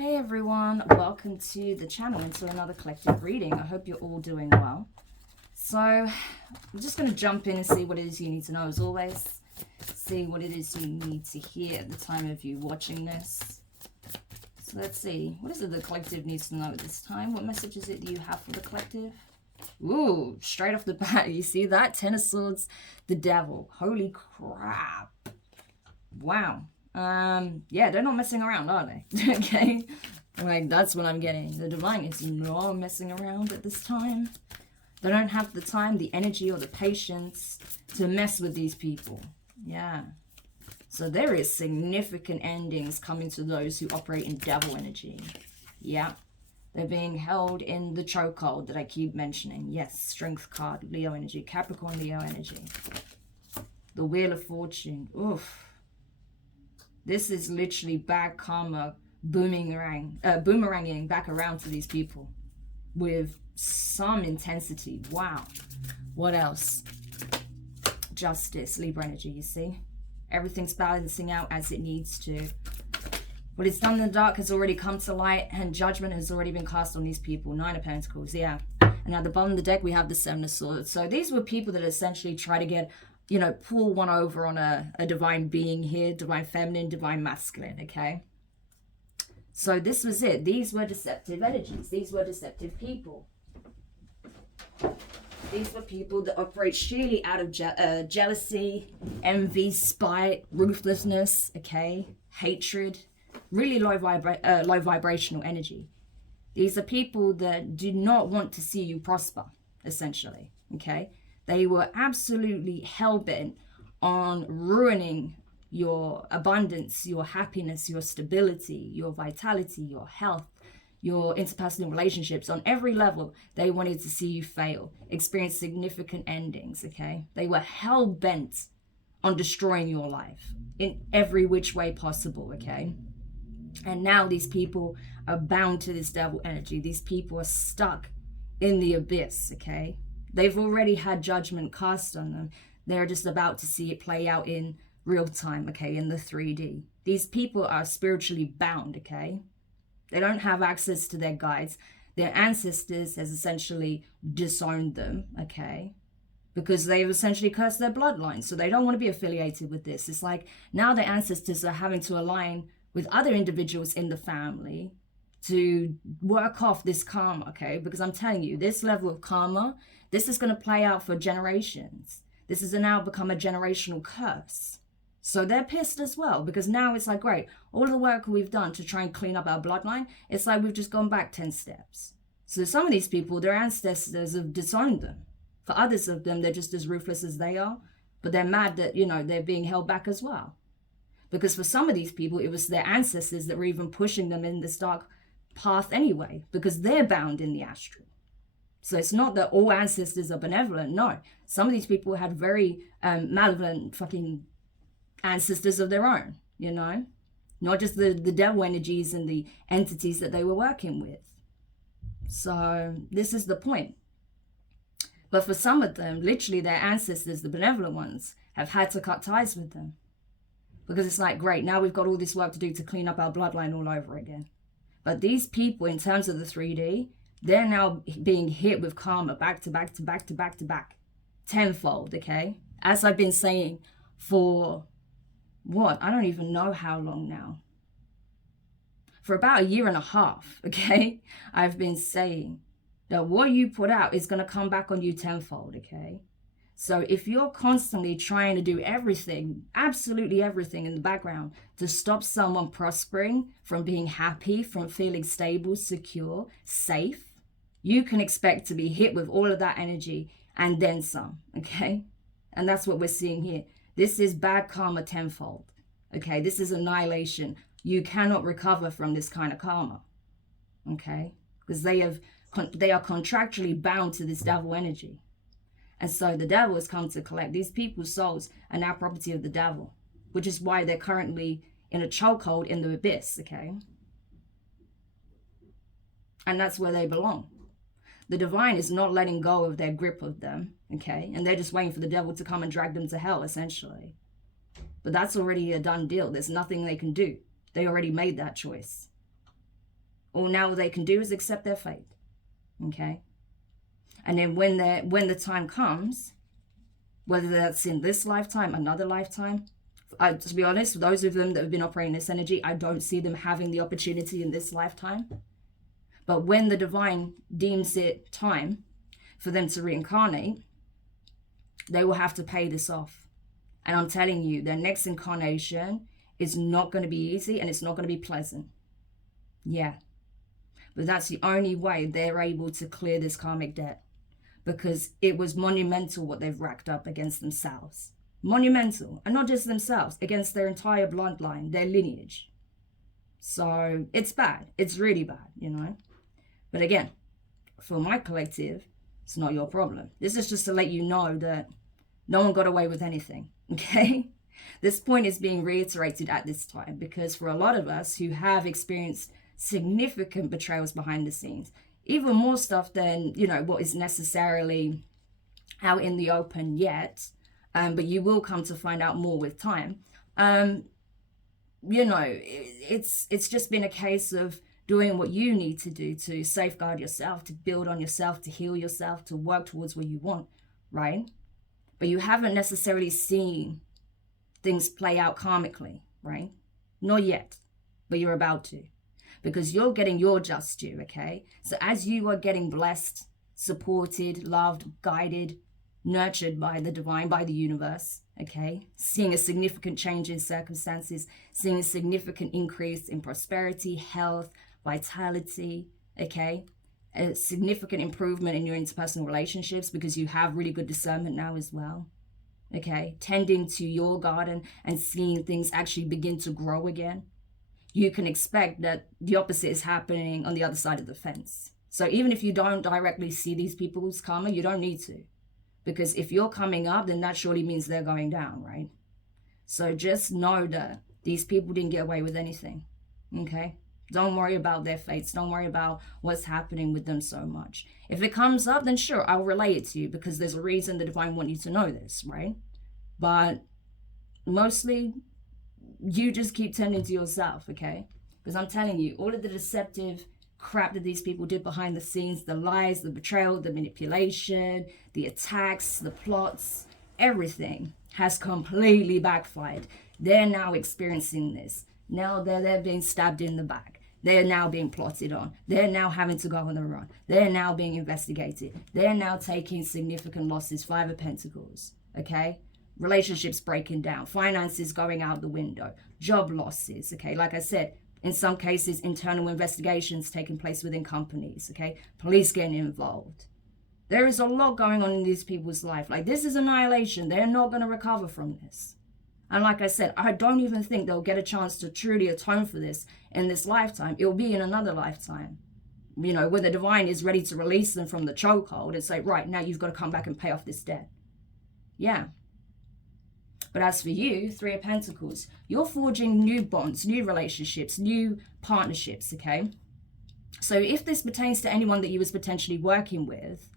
Hey everyone, welcome to the channel and to another collective reading. I hope you're all doing well. So I'm just going to jump in and see what it is you need to know as always. See what it is you need to hear at the time of you watching this. So let's see, what is it the collective needs to know at this time? What message is it that you have for the collective? Ooh, straight off the bat, you see that? Ten of Swords, the Devil. Holy crap. Wow. Yeah, they're not messing around, are they? Okay, like that's what I'm getting. The divine is not messing around at this time. They don't have the time, the energy, or the patience to mess with these people. Yeah, so there is significant endings coming to those who operate in devil energy. Yeah, they're being held in the chokehold that I keep mentioning. Yes, Strength card, Leo energy, Capricorn, Leo energy. The Wheel of Fortune. Oof. This is literally bad karma boomeranging back around to these people with some intensity. Wow. What else? Justice, Libra energy, you see? Everything's balancing out as it needs to. What is done in the dark has already come to light, and judgment has already been cast on these people. Nine of Pentacles, yeah. And at the bottom of the deck, we have the Seven of Swords. So these were people that essentially try to get, you know, pull one over on a divine being here, divine feminine, divine masculine, okay? So this was it. These were deceptive energies. These were deceptive people. These were people that operate sheerly out of jealousy, envy, spite, ruthlessness, okay? Hatred, really low vibrational energy. These are people that do not want to see you prosper, essentially, okay? They were absolutely hell-bent on ruining your abundance, your happiness, your stability, your vitality, your health, your interpersonal relationships. On every level, they wanted to see you fail, experience significant endings, okay? They were hell-bent on destroying your life in every which way possible, okay? And now these people are bound to this devil energy. These people are stuck in the abyss, okay? They've already had judgment cast on them. They're just about to see it play out in real time, okay, in the 3D. These people are spiritually bound, okay? They don't have access to their guides. Their ancestors has essentially disowned them, okay? Because they've essentially cursed their bloodline. So they don't want to be affiliated with this. It's like now their ancestors are having to align with other individuals in the family to work off this karma, okay? Because I'm telling you, this level of karma, this is going to play out for generations. This has now become a generational curse. So they're pissed as well, because now it's like, great, all the work we've done to try and clean up our bloodline, it's like we've just gone back 10 steps. So some of these people, their ancestors have disowned them. For others of them, they're just as ruthless as they are, but they're mad that, you know, they're being held back as well. Because for some of these people, it was their ancestors that were even pushing them in this dark path anyway, because they're bound in the astral. So it's not that all ancestors are benevolent. No, some of these people had very malevolent fucking ancestors of their own, you know, not just the devil energies and the entities that they were working with. So this is the point. But for some of them, literally their ancestors, the benevolent ones, have had to cut ties with them. Because it's like, great, now we've got all this work to do to clean up our bloodline all over again. But these people, in terms of the 3D, they're now being hit with karma back to back to back to back to back. Tenfold, okay? As I've been saying for, what? I don't even know how long now. For about 1.5 years, okay? I've been saying that what you put out is going to come back on you tenfold, okay? So if you're constantly trying to do everything, absolutely everything in the background to stop someone prospering, from being happy, from feeling stable, secure, safe, you can expect to be hit with all of that energy and then some, okay? And that's what we're seeing here. This is bad karma tenfold, okay? This is annihilation. You cannot recover from this kind of karma, okay? Because they are contractually bound to this devil energy. And so the devil has come to collect. These people's souls are now property of the devil, which is why they're currently in a chokehold in the abyss, okay? And that's where they belong. The divine is not letting go of their grip of them, okay? And they're just waiting for the devil to come and drag them to hell, essentially. But that's already a done deal. There's nothing they can do. They already made that choice. All now they can do is accept their fate. Okay? And then when the time comes, whether that's in this lifetime, another lifetime, to be honest, those of them that have been operating this energy, I don't see them having the opportunity in this lifetime. But when the divine deems it time for them to reincarnate, they will have to pay this off. And I'm telling you, their next incarnation is not going to be easy, and it's not going to be pleasant. Yeah. But that's the only way they're able to clear this karmic debt, because it was monumental what they've racked up against themselves. Monumental. And not just themselves, against their entire bloodline, their lineage. So it's bad. It's really bad, you know. But again, for my collective, it's not your problem. This is just to let you know that no one got away with anything, okay? This point is being reiterated at this time because for a lot of us who have experienced significant betrayals behind the scenes, even more stuff than, you know, what is necessarily out in the open yet, but you will come to find out more with time. You know, it's just been a case of doing what you need to do to safeguard yourself, to build on yourself, to heal yourself, to work towards what you want, right? But you haven't necessarily seen things play out karmically, right? Not yet, but you're about to, because you're getting your just due, okay? So as you are getting blessed, supported, loved, guided, nurtured by the divine, by the universe, okay? Seeing a significant change in circumstances, seeing a significant increase in prosperity, health, vitality, okay? A significant improvement in your interpersonal relationships because you have really good discernment now as well, okay? Tending to your garden and seeing things actually begin to grow again. You can expect that the opposite is happening on the other side of the fence. So even if you don't directly see these people's karma, you don't need to. Because if you're coming up, then that surely means they're going down, right? So just know that these people didn't get away with anything, okay? Don't worry about their fates. Don't worry about what's happening with them so much. If it comes up, then sure, I'll relay it to you because there's a reason the divine want you to know this, right? But mostly, you just keep tending to yourself, okay? Because I'm telling you, all of the deceptive crap that these people did behind the scenes, the lies, the betrayal, the manipulation, the attacks, the plots, everything has completely backfired. They're now experiencing this. Now they're being stabbed in the back. They're now being plotted on. They're now having to go on the run. They're now being investigated. They're now taking significant losses. 5 of Pentacles, okay? Relationships breaking down. Finances going out the window. Job losses, okay? Like I said, in some cases, internal investigations taking place within companies, okay? Police getting involved. There is a lot going on in these people's life. Like, this is annihilation. They're not going to recover from this. And like I said, I don't even think they'll get a chance to truly atone for this in this lifetime. It'll be in another lifetime. You know, when the divine is ready to release them from the chokehold and say, right, now you've got to come back and pay off this debt. Yeah. But as for you, 3 of Pentacles, you're forging new bonds, new relationships, new partnerships, okay? So if this pertains to anyone that you was potentially working with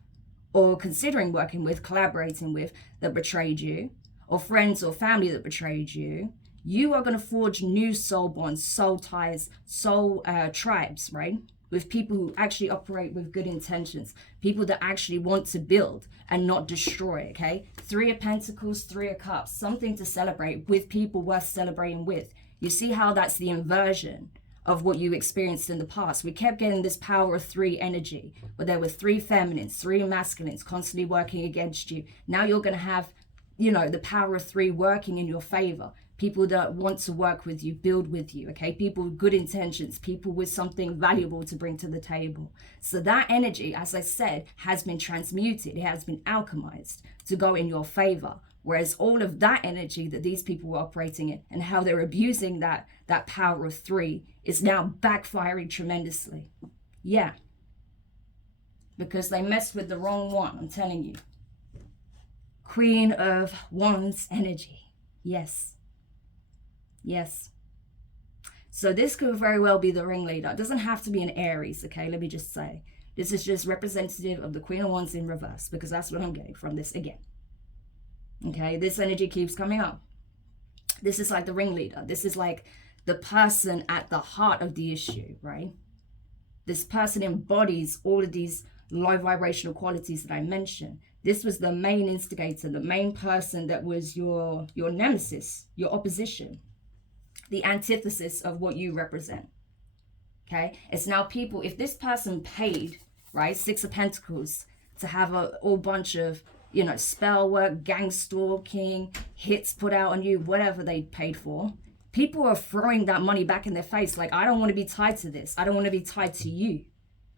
or considering working with, collaborating with, that betrayed you, or friends or family that betrayed you, you are going to forge new soul bonds, soul ties, soul tribes, right? With people who actually operate with good intentions, people that actually want to build and not destroy, okay? 3 of Pentacles, 3 of Cups, something to celebrate with people worth celebrating with. You see how that's the inversion of what you experienced in the past. We kept getting this power of 3 energy, but there were 3 feminines, 3 masculines constantly working against you. Now you're going to have, you know, the power of 3 working in your favor. People that want to work with you, build with you, okay? People with good intentions, people with something valuable to bring to the table. So that energy, as I said, has been transmuted. It has been alchemized to go in your favor. Whereas all of that energy that these people were operating in and how they're abusing that power of 3 is now backfiring tremendously. Yeah. Because they messed with the wrong one, I'm telling you. Queen of Wands energy. Yes. Yes. So this could very well be the ringleader. It doesn't have to be an Aries, okay? Let me just say. This is just representative of the Queen of Wands in reverse because that's what I'm getting from this again. Okay, this energy keeps coming up. This is like the ringleader. This is like the person at the heart of the issue, right? This person embodies all of these low vibrational qualities that I mentioned. This was the main instigator, the main person that was your nemesis, your opposition, the antithesis of what you represent. Okay, it's now people, if this person paid, right, Six of Pentacles, to have a whole bunch of, you know, spell work, gang stalking, hits put out on you, whatever they paid for, people are throwing that money back in their face. Like, I don't want to be tied to this. I don't want to be tied to you.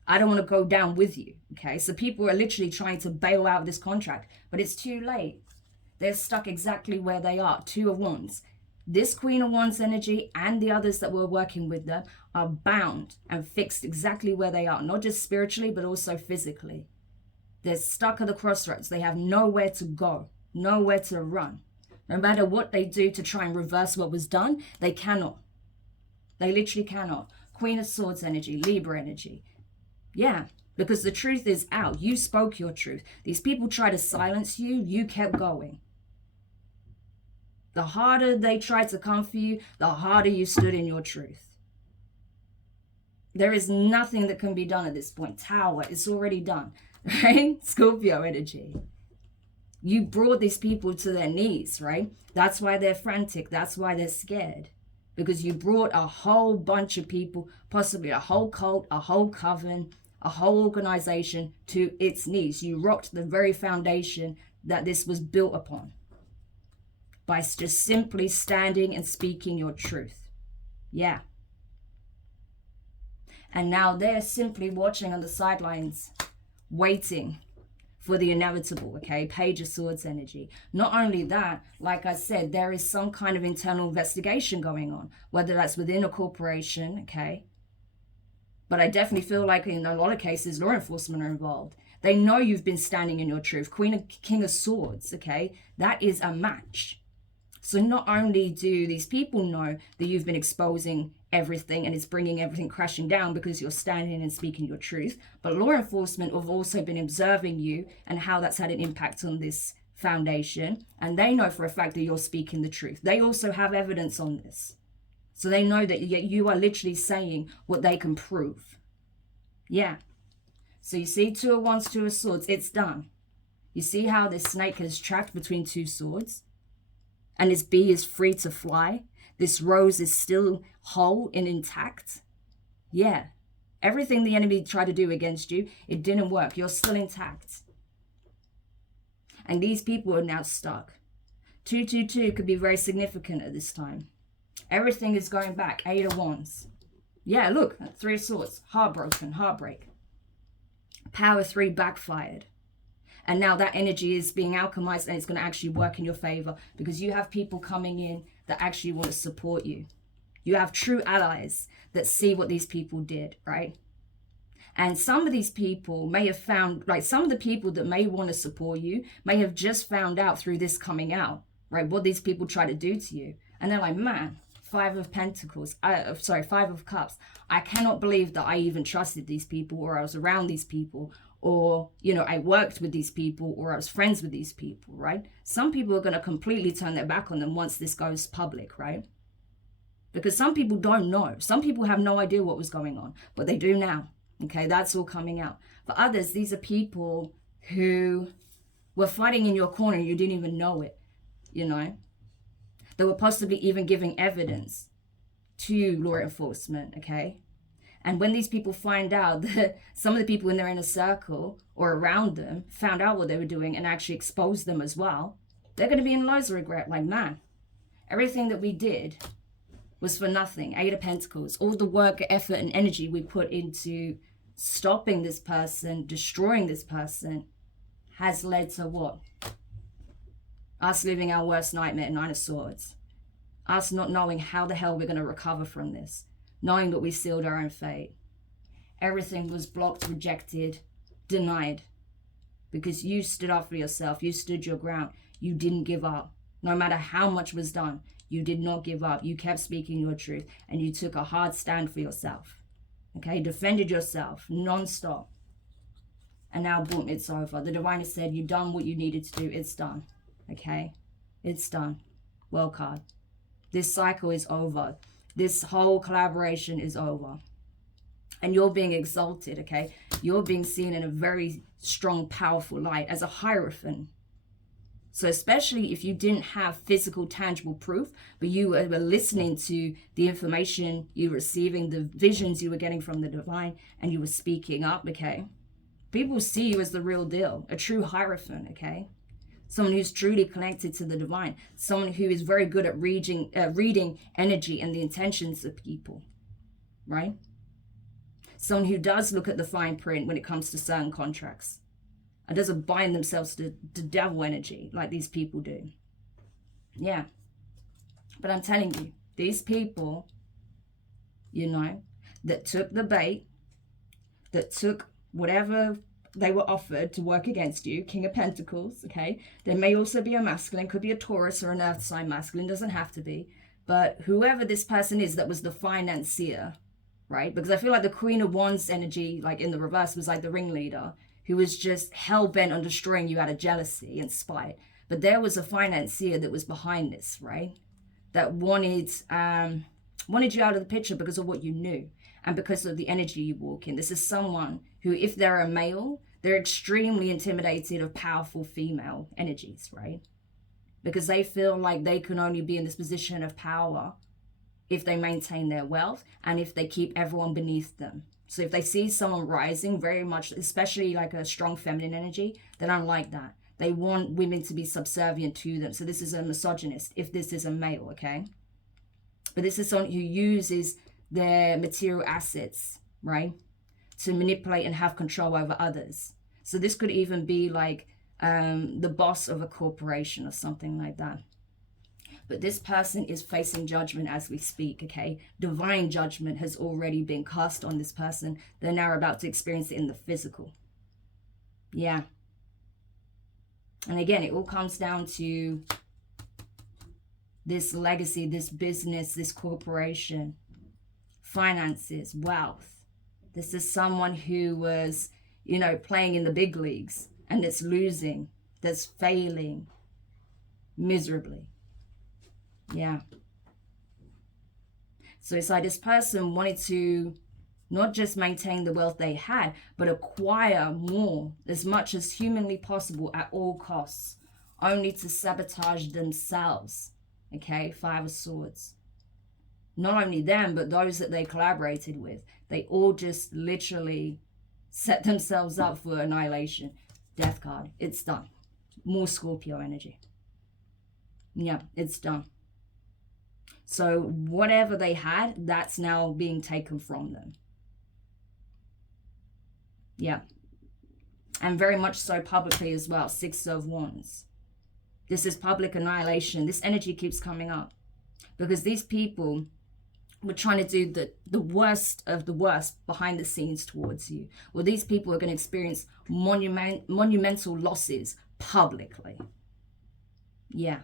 I don't want to go down with you. Okay, so people are literally trying to bail out this contract, but it's too late. They're stuck exactly where they are. Two of Wands. This Queen of Wands energy and the others that were working with them are bound and fixed exactly where they are, not just spiritually, but also physically. They're stuck at the crossroads. They have nowhere to go, nowhere to run. No matter what they do to try and reverse what was done, they cannot. They literally cannot. Queen of Swords energy, Libra energy. Yeah, because the truth is out. You spoke your truth. These people try to silence you. You kept going. The harder they tried to come for you, the harder you stood in your truth. There is nothing that can be done at this point. Tower, it's already done, right? Scorpio energy. You brought these people to their knees, right? That's why they're frantic. That's why they're scared. Because you brought a whole bunch of people, possibly a whole cult, a whole coven, a whole organization to its knees. You rocked the very foundation that this was built upon by just simply standing and speaking your truth. Yeah. And now they're simply watching on the sidelines, waiting for the inevitable, okay? Page of Swords energy. Not only that, like I said, there is some kind of internal investigation going on, whether that's within a corporation, okay? But I definitely feel like in a lot of cases, law enforcement are involved. They know you've been standing in your truth. King of Swords, okay? That is a match. So not only do these people know that you've been exposing everything and it's bringing everything crashing down because you're standing and speaking your truth, but law enforcement have also been observing you and how that's had an impact on this foundation. And they know for a fact that you're speaking the truth. They also have evidence on this. So they know that you are literally saying what they can prove. Yeah. So you see, Two of Wands, Two of Swords, it's done. You see how this snake is trapped between two swords? And this bee is free to fly. This rose is still whole and intact. Yeah. Everything the enemy tried to do against you, it didn't work. You're still intact. And these people are now stuck. 222 could be very significant at this time. Everything is going back. Eight of Wands. Yeah, look. Three of Swords. Heartbroken. Heartbreak. Power 3 backfired. And now that energy is being alchemized and it's going to actually work in your favor because you have people coming in that actually want to support you. You have true allies that see what these people did, right? And some of these people may have found, like some of the people that may want to support you may have just found out through this coming out, right? What these people try to do to you. And they're like, man, Five of Cups. I cannot believe that I even trusted these people or I was around these people. Or, you know, I worked with these people or I was friends with these people, right? Some people are going to completely turn their back on them once this goes public, right? Because some people don't know. Some people have no idea what was going on, but they do now, okay? That's all coming out. For others, these are people who were fighting in your corner and you didn't even know it, you know? They were possibly even giving evidence to law enforcement, okay? And when these people find out that some of the people in their inner circle or around them found out what they were doing and actually exposed them as well, they're going to be in loads of regret. Like, man, everything that we did was for nothing. Eight of Pentacles. All the work, effort, and energy we put into stopping this person, destroying this person, has led to what? Us living our worst nightmare, Nine of Swords. Us not knowing how the hell we're going to recover from this. Knowing that we sealed our own fate. Everything was blocked, rejected, denied. Because you stood up for yourself. You stood your ground. You didn't give up. No matter how much was done, you did not give up. You kept speaking your truth. And you took a hard stand for yourself. Okay? Defended yourself non-stop. And now, boom, it's over. The divine has said, you've done what you needed to do. It's done. Okay? It's done. Well, card. This cycle is over. This whole collaboration is over. and you're being exalted, okay? You're being seen in a very strong, powerful light as a hierophant. So especially if you didn't have physical, tangible proof, but you were listening to the information you were receiving, the visions you were getting from the divine, and you were speaking up, okay? People see you as the real deal, a true hierophant, okay? Someone who's truly connected to the divine, someone who is very good at reading energy and the intentions of people, right? Someone who does look at the fine print when it comes to certain contracts and doesn't bind themselves to devil energy like these people do. Yeah. But I'm telling you, these people, you know, that took the bait, that took whatever they were offered to work against you, King of Pentacles, okay? There may also be a masculine, could be a Taurus or an earth sign masculine, doesn't have to be. But whoever this person is that was the financier, right? Because I feel like the Queen of Wands energy, like in the reverse, was like the ringleader who was just hell-bent on destroying you out of jealousy and spite. But there was a financier that was behind this, right? That wanted you out of the picture because of what you knew and because of the energy you walk in. This is someone who, if they're a male, they're extremely intimidated of powerful female energies, right? Because they feel like they can only be in this position of power if they maintain their wealth and if they keep everyone beneath them. So if they see someone rising very much, especially like a strong feminine energy, they don't like that. They want women to be subservient to them. So this is a misogynist if this is a male, okay? But this is someone who uses their material assets, right, to manipulate and have control over others. So this could even be like the boss of a corporation or something like that. But this person is facing judgment as we speak, okay? Divine judgment has already been cast on this person. They're now about to experience it in the physical. Yeah. And again, it all comes down to this legacy, this business, this corporation, finances, wealth. This is someone who was, you know, playing in the big leagues and it's losing, that's failing miserably. Yeah. So it's like this person wanted to not just maintain the wealth they had, but acquire more as much as humanly possible at all costs, only to sabotage themselves. Okay, Five of Swords. Not only them, but those that they collaborated with. They all just literally set themselves up for annihilation. Death card. It's done. More Scorpio energy. Yeah, it's done. So whatever they had, that's now being taken from them. Yeah. And very much so publicly as well. Six of Wands. This is public annihilation. This energy keeps coming up. Because these people were trying to do the worst of the worst behind the scenes towards you. Well, these people are going to experience monumental losses publicly. Yeah.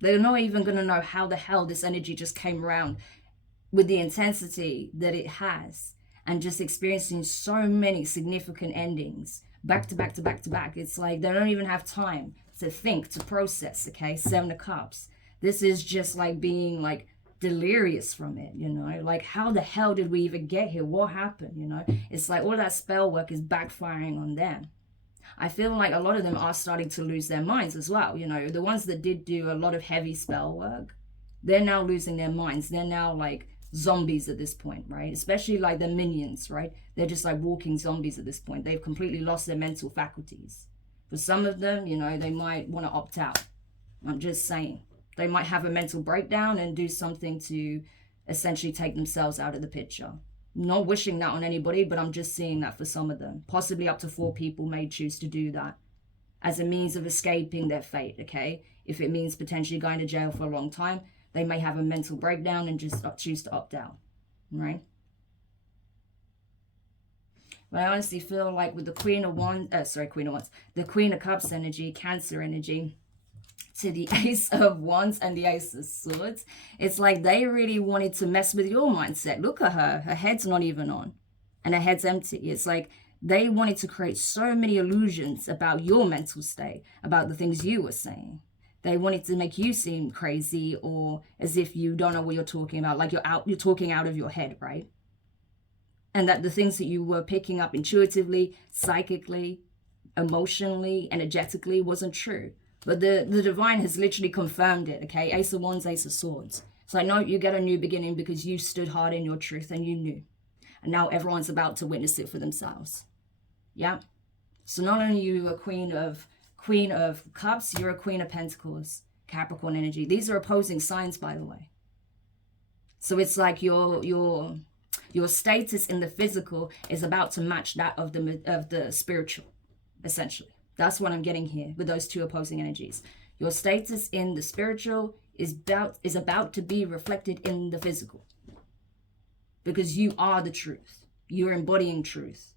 They're not even going to know how the hell this energy just came around with the intensity that it has and just experiencing so many significant endings back to back to back to back. It's like they don't even have time to think, to process, okay? Seven of Cups. This is just like being like delirious from it, you know? Like how the hell did we even get here? What happened, you know? It's like all that spell work is backfiring on them. I feel like a lot of them are starting to lose their minds as well. You know, the ones that did do a lot of heavy spell work, they're now losing their minds. They're now like zombies at this point, right? Especially like the minions, right? They're just like walking zombies at this point. They've completely lost their mental faculties. For some of them, you know, they might want to opt out. I'm just saying. They might have a mental breakdown and do something to essentially take themselves out of the picture. Not wishing that on anybody, but I'm just seeing that for some of them. Possibly up to 4 people may choose to do that as a means of escaping their fate, okay? If it means potentially going to jail for a long time, they may have a mental breakdown and just choose to opt out, right? But I honestly feel like with the Queen of Cups energy, Cancer energy, to the Ace of Wands and the Ace of Swords, it's like they really wanted to mess with your mindset. Look at her. Her head's not even on and her head's empty. It's like they wanted to create so many illusions about your mental state, about the things you were saying. They wanted to make you seem crazy or as if you don't know what you're talking about, like you're talking out of your head, right? and that the things that you were picking up intuitively, psychically, emotionally, energetically wasn't true. But the divine has literally confirmed it, okay? Ace of Wands, Ace of Swords. So I know you get a new beginning because you stood hard in your truth and you knew. And now everyone's about to witness it for themselves. Yeah? So not only are you a Queen of Cups, you're a Queen of Pentacles, Capricorn energy. These are opposing signs, by the way. So it's like your status in the physical is about to match that of the spiritual, essentially. That's what I'm getting here with those two opposing energies. Your status in the spiritual is about to be reflected in the physical. Because you are the truth. You're embodying truth.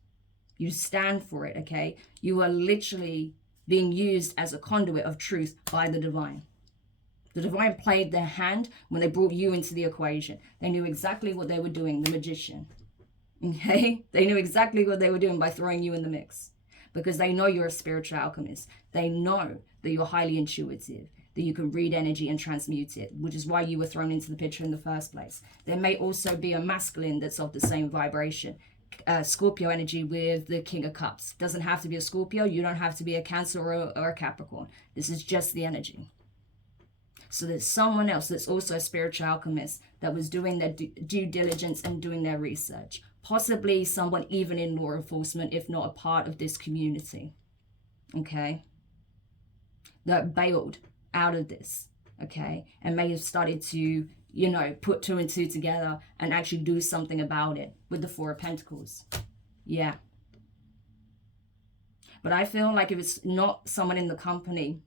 You stand for it, okay? You are literally being used as a conduit of truth by the divine. The divine played their hand when they brought you into the equation. They knew exactly what they were doing, the magician. Okay? They knew exactly what they were doing by throwing you in the mix. Because they know you're a spiritual alchemist. They know that you're highly intuitive, that you can read energy and transmute it, which is why you were thrown into the picture in the first place. There may also be a masculine that's of the same vibration. Scorpio energy with the King of Cups. Doesn't have to be a Scorpio. You don't have to be a Cancer or a Capricorn. This is just the energy. So there's someone else that's also a spiritual alchemist that was doing their due diligence and doing their research. Possibly someone even in law enforcement, if not a part of this community. Okay? That bailed out of this. Okay? And may have started to, you know, put two and two together and actually do something about it with the Four of Pentacles. Yeah. But I feel like if it's not someone in the company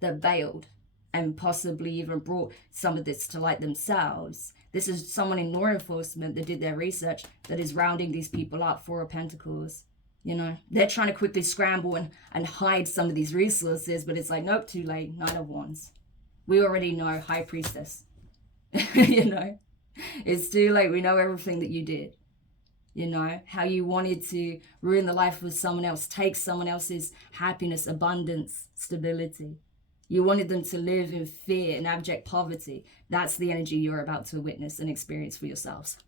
that bailed and possibly even brought some of this to light themselves, this is someone in law enforcement that did their research that is rounding these people up. Four of Pentacles. You know, they're trying to quickly scramble and hide some of these resources, but it's like, nope, too late. Knight of Wands. We already know. High Priestess. You know, it's too late. We know everything that you did. You know, how you wanted to ruin the life of someone else, take someone else's happiness, abundance, stability. You wanted them to live in fear and abject poverty. That's the energy you're about to witness and experience for yourselves.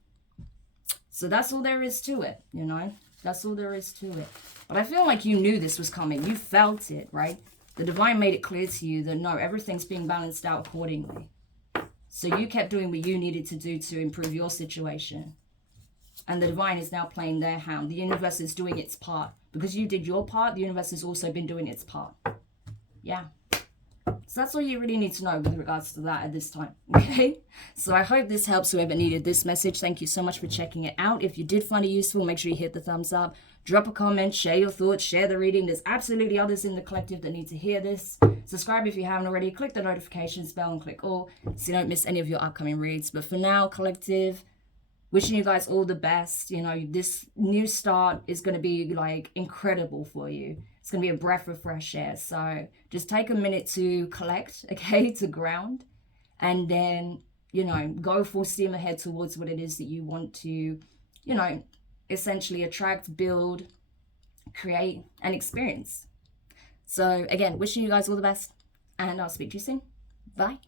So that's all there is to it, you know. That's all there is to it. But I feel like you knew this was coming. You felt it, right? The divine made it clear to you that no, everything's being balanced out accordingly. So you kept doing what you needed to do to improve your situation. And the divine is now playing their hand. The universe is doing its part. Because you did your part, the universe has also been doing its part. Yeah. So that's all you really need to know with regards to that at this time, okay? So I hope this helps whoever needed this message. Thank you so much for checking it out. If you did find it useful, make sure you hit the thumbs up, drop a comment, share your thoughts, share the reading. There's absolutely others in the collective that need to hear this. Subscribe if you haven't already. Click the notifications bell and click all so you don't miss any of your upcoming reads. But for now, collective, wishing you guys all the best. You know, this new start is going to be like incredible for you. It's going to be a breath of fresh air. So just take a minute to collect, okay, to ground. And then, you know, go full steam ahead towards what it is that you want to, you know, essentially attract, build, create, and experience. So again, wishing you guys all the best. And I'll speak to you soon. Bye.